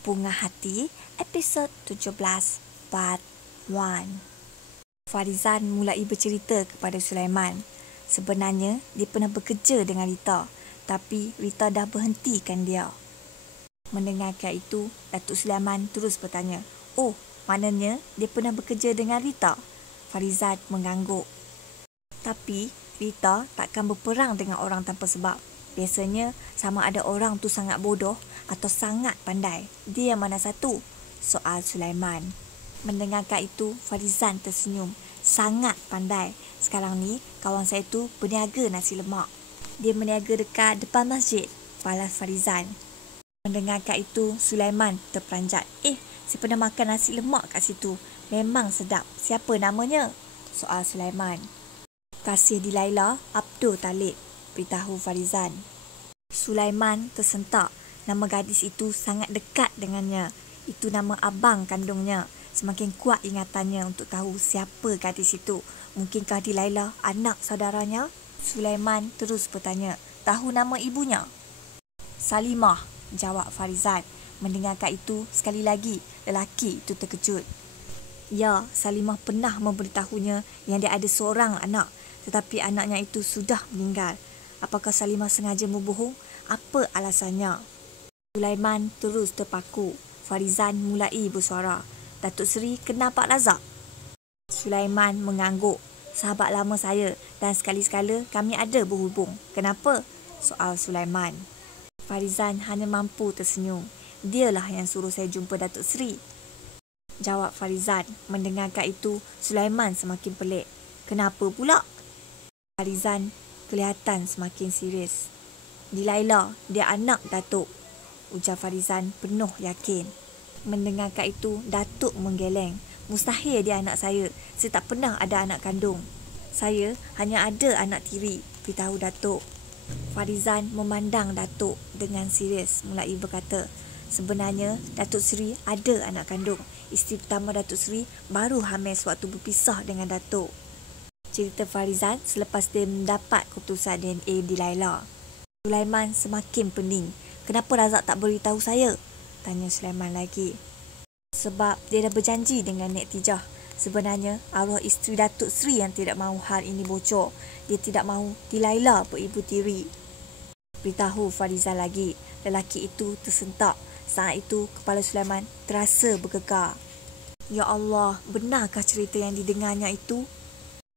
Bunga Hati, episod 17, part 1. Farizan mulai bercerita kepada Sulaiman. Sebenarnya, dia pernah bekerja dengan Rita, tapi Rita dah berhentikan dia. Mendengarkan itu, Datuk Sulaiman terus bertanya, "Oh, maknanya dia pernah bekerja dengan Rita?" Farizan mengangguk. Tapi, Rita takkan berperang dengan orang tanpa sebab. Biasanya, sama ada orang tu sangat bodoh atau sangat pandai. Dia mana satu? Soal Sulaiman. Mendengarkan itu, Farizan tersenyum. Sangat pandai. Sekarang ni, kawan saya tu berniaga nasi lemak. Dia berniaga dekat depan masjid, balas Farizan. Mendengarkan itu, Sulaiman terperanjat. Saya pernah makan nasi lemak kat situ. Memang sedap. Siapa namanya? Soal Sulaiman. Kasih Dilaila Abdul Talib, beritahu Farizan. Sulaiman tersentak. Nama gadis itu sangat dekat dengannya. Itu nama abang kandungnya. Semakin kuat ingatannya untuk tahu siapa gadis itu. Mungkinkah Dilaila anak saudaranya? Sulaiman terus bertanya, tahu nama ibunya? Salimah, jawab Farizan. Mendengarkan itu, sekali lagi lelaki itu terkejut. Ya, Salimah pernah memberitahunya yang dia ada seorang anak, tetapi anaknya itu sudah meninggal. Apakah Salimah sengaja membohong? Apa alasannya? Sulaiman terus terpaku. Farizan mulai bersuara. Datuk Seri kenal Pak Razak? Sulaiman mengangguk. Sahabat lama saya dan sekali-sekala kami ada berhubung. Kenapa? Soal Sulaiman. Farizan hanya mampu tersenyum. Dialah yang suruh saya jumpa Datuk Seri, jawab Farizan. Mendengarkan itu, Sulaiman semakin pelik. Kenapa pula? Farizan kelihatan semakin serius. Dilaila, dia anak Datuk, ujar Farizan penuh yakin. Mendengarkan itu, Datuk menggeleng. Mustahil dia anak saya. Saya tak pernah ada anak kandung. Saya hanya ada anak tiri, beritahu Datuk. Farizan memandang Datuk dengan serius mulai berkata, sebenarnya Datuk Seri ada anak kandung. Isteri pertama Datuk Seri baru hamil sewaktu berpisah dengan Datuk. Cerita Farizan selepas dia mendapat keputusan DNA Dilaila. Sulaiman semakin pening. Kenapa Razak tak beritahu saya? Tanya Sulaiman lagi. Sebab dia dah berjanji dengan Nek Tijah. Sebenarnya arwah isteri Datuk Seri yang tidak mahu hal ini bocor. Dia tidak mahu Dilaila beribu tiri, beritahu Farizan lagi. Lelaki itu tersentak. Saat itu kepala Sulaiman terasa bergegar. Ya Allah, benarkah cerita yang didengarnya itu?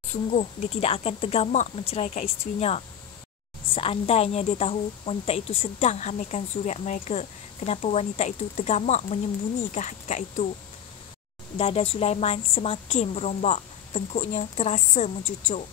Sungguh dia tidak akan tergamak menceraikan isterinya. Seandainya dia tahu wanita itu sedang hamilkan zuriat mereka, kenapa wanita itu tergamak menyembunyikan hakikat itu? Dada Sulaiman semakin berombak. Tengkuknya terasa mencucuk.